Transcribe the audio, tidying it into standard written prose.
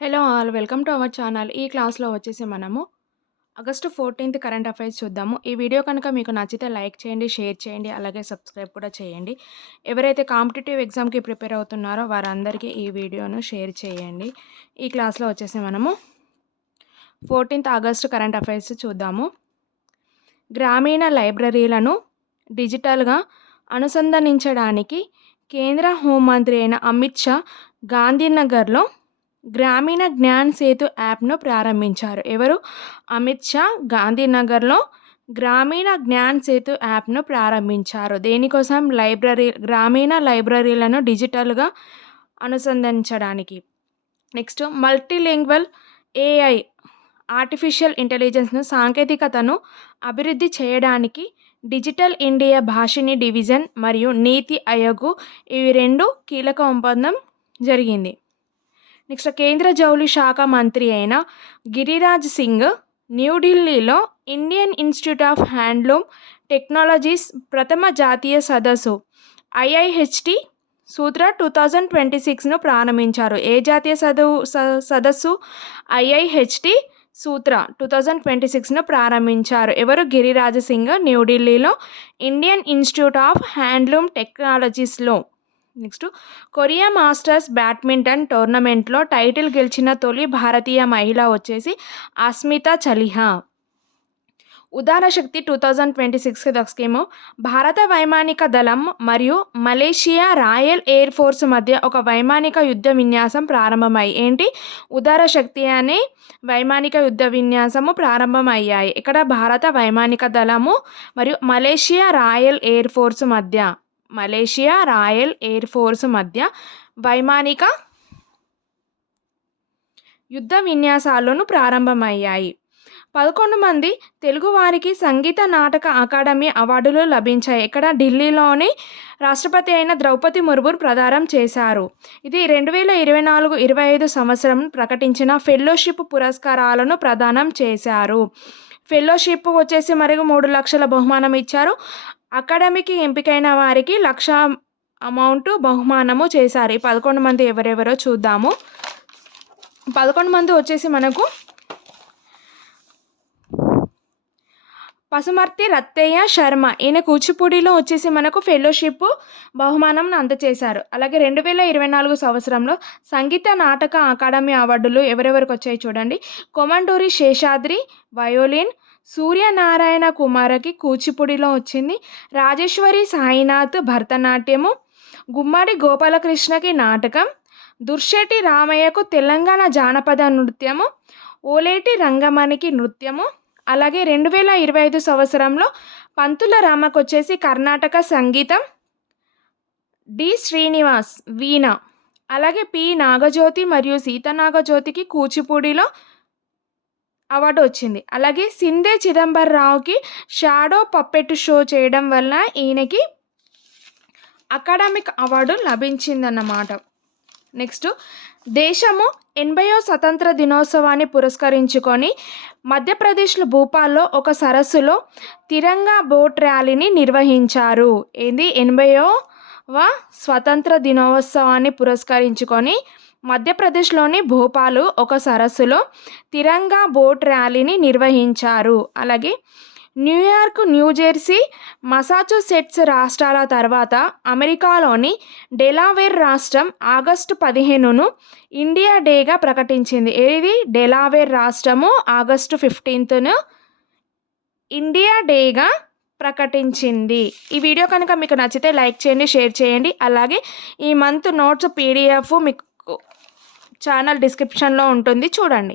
Hello all welcome to our channel. ఈ క్లాస్‌లో వచ్చేసి మనము ఆగస్టు 14థ్ కరెంట్ అఫైర్స్ చూద్దాము. ఈ వీడియో కనుక మీకు నచ్చితే లైక్ చేయండి, షేర్ చేయండి, అలాగే సబ్స్క్రైబ్ కూడా చేయండి. ఎవరైతే కాంపిటీటివ్ ఎగ్జామ్‌కి ప్రిపేర్ అవుతున్నారో వారందరికీ ఈ వీడియోను షేర్ చేయండి. ఈ క్లాస్‌లో వచ్చేసి మనము 14థ్ ఆగస్టు కరెంట్ అఫైర్స్ చూద్దాము. గ్రామీణ లైబ్రరీలను డిజిటల్‌గా అనుసంధానించడానికి కేంద్ర హోంమంత్రి అయిన అమిత్ షా గాంధీనగర్‌లో గ్రామీణ జ్ఞాన్ సేతు యాప్‌ను ప్రారంభించారు. ఎవరు? అమిత్ షా గాంధీనగర్‌లో గ్రామీణ జ్ఞాన్ సేతు యాప్‌ను ప్రారంభించారు. దేనికోసం? గ్రామీణ లైబ్రరీలను డిజిటల్‌గా అనుసంధానించడానికి. నెక్స్ట్ మల్టీలింగ్వల్ ఏఐ ఆర్టిఫిషియల్ ఇంటెలిజెన్స్‌ను సాంకేతికతను అభివృద్ధి చేయడానికి డిజిటల్ ఇండియా భాషిని డివిజన్ మరియు నీతి ఆయోగ్ ఇవి 2 కీలక ఒప్పందం జరిగింది. నెక్స్ట్ కేంద్ర జౌళి శాఖ మంత్రి అయిన గిరిరాజ్ సింగ్ న్యూఢిల్లీలో Indian Institute of handloom technologies ప్రథమ జాతీయ సదస్సు ఐఐహెచ్టి సూత్ర 2026ను ప్రారంభించారు. ఏ జాతీయ సదస్సు? ఐఐహెచ్టి సూత్ర 2026ను ప్రారంభించారు. ఎవరు? గిరిరాజ్ సింగ్ న్యూఢిల్లీలో ఇండియన్ ఇన్స్టిట్యూట్ ఆఫ్ హ్యాండ్లూమ్ టెక్నాలజీస్లో. నెక్స్ట్ కొరియా మాస్టర్స్ బ్యాడ్మింటన్ టోర్నమెంట్లో టైటిల్ గెలిచిన తొలి భారతీయ మహిళ వచ్చేసి అస్మితా చలిహా. ఉదార శక్తి 2026 స్కీము భారత వైమానిక దళం మరియు మలేషియా రాయల్ ఎయిర్ ఫోర్స్ మధ్య ఒక వైమానిక యుద్ధ విన్యాసం ప్రారంభమై ఉదార శక్తి అనే వైమానిక యుద్ధ విన్యాసము ప్రారంభమయ్యాయి. ఇక్కడ భారత వైమానిక దళము మరియు మలేషియా రాయల్ ఎయిర్ ఫోర్స్ మధ్య వైమానిక యుద్ధ విన్యాసాలను ప్రారంభమయ్యాయి. 11 మంది తెలుగువారికి సంగీత నాటక అకాడమీ అవార్డులు లభించాయి. ఇక్కడ ఢిల్లీలోని రాష్ట్రపతి అయిన ద్రౌపది ముర్ము ప్రదానం చేశారు. ఇది 2024-25 సంవత్సరం ప్రకటించిన ఫెలోషిప్ పురస్కారాలను ప్రదానం చేశారు. ఫెలోషిప్ వచ్చేసి మరియు 3 లక్షల బహుమానం ఇచ్చారు. అకాడమీకి ఎంపికైన వారికి 1 లక్ష అమౌంట్ బహుమానము చేశారు. ఈ 11 మంది ఎవరెవరో చూద్దాము. 11 మంది వచ్చేసి మనకు పసుమర్తి రత్తయ్య శర్మ, ఈయన కూచిపూడిలో వచ్చేసి మనకు ఫెలోషిప్ బహుమానం అందజేశారు. అలాగే 2024 సంవత్సరంలో సంగీత నాటక అకాడమీ అవార్డులు ఎవరెవరికి వచ్చాయి చూడండి. కొమండూరి శేషాద్రి వయోలిన్, సూర్యనారాయణ కుమారకి కూచిపూడిలో వచ్చింది, రాజేశ్వరి సాయినాథ్ భరతనాట్యము, గుమ్మడి గోపాలకృష్ణకి నాటకం, దుర్శెట్టి రామయ్యకు తెలంగాణ జానపద నృత్యము, ఓలేటి రంగమణికి నృత్యము. అలాగే 2025 సంవత్సరంలో పంతుల రామకు వచ్చేసి కర్ణాటక సంగీతం, డి శ్రీనివాస్ వీణ, అలాగే పి నాగజ్యోతి మరియు సీతనాగజ్యోతికి కూచిపూడిలో అవార్డు వచ్చింది. అలాగే సింధే చిదంబరరావుకి షాడో పప్పెట్ షో చేయడం వల్ల ఈయనకి అకాడమిక్ అవార్డు లభించిందన్నమాట. నెక్స్ట్ దేశము 80వ స్వతంత్ర దినోత్సవాన్ని పురస్కరించుకొని మధ్యప్రదేశ్లో భూపాల్లో ఒక సరస్సులో తిరంగా బోట్ ర్యాలీని నిర్వహించారు. 80వ స్వతంత్ర దినోత్సవాన్ని పురస్కరించుకొని మధ్యప్రదేశ్లోని భోపాల్ ఒక సరస్సులో తిరంగా బోట్ ర్యాలీని నిర్వహించారు. అలాగే న్యూయార్క్, న్యూజెర్సీ, మసాచుసెట్స్ రాష్ట్రాల తర్వాత అమెరికాలోని డెలావేర్ రాష్ట్రం ఆగస్టు 15ను ఇండియా డేగా ప్రకటించింది. ఏది? డెలావేర్ రాష్ట్రము ఆగస్టు 15ను ఇండియా డేగా ప్రకటించింది. ఈ వీడియో కనుక మీకు నచ్చితే లైక్ చేయండి, షేర్ చేయండి. అలాగే ఈ మంత్ నోట్స్ PDF మీకు ఛానల్ డిస్క్రిప్షన్లో ఉంటుంది, చూడండి.